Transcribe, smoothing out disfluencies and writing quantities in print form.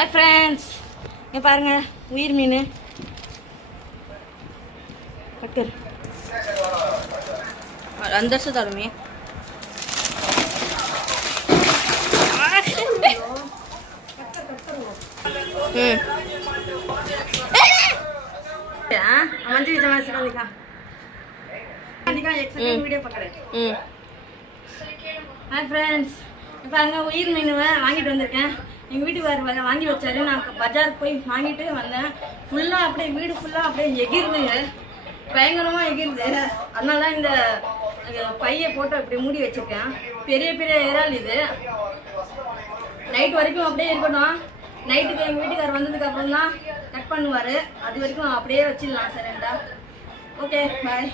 hi friends, இங்கே பாருங்கள் உயிர் மீன் கட்டர் அந்த தருமே मंजी दिखा वीडियो पकड़े हाय फ्रेंड्स उयर मीन वांगिட்டு வந்திருக்கேன் எங்க வீட்டுக்கு வாங்கி வச்சாரு நான் பஜாருக்கு போய் வாங்கிட்டு வந்தேன் ஃபுல்லா அப்படியே வீடு ஃபுல்லா அப்படியே எகிறுதுங்க பயங்கரமா எகிறுது அதனால தான் இந்த பையை போட்டு அப்படியே மூடி வச்சிருக்கேன் பெரிய பெரிய இறால் இது நைட் வரைக்கும் அப்படியே இருக்கணும் நைட்டுக்கு எங்கள் வீட்டுக்காரர் வந்ததுக்கு அப்புறம் தான் கட் பண்ணுவார் அது வரைக்கும் அப்படியே வச்சிடலாம் சரிண்டா ஓகே பாய்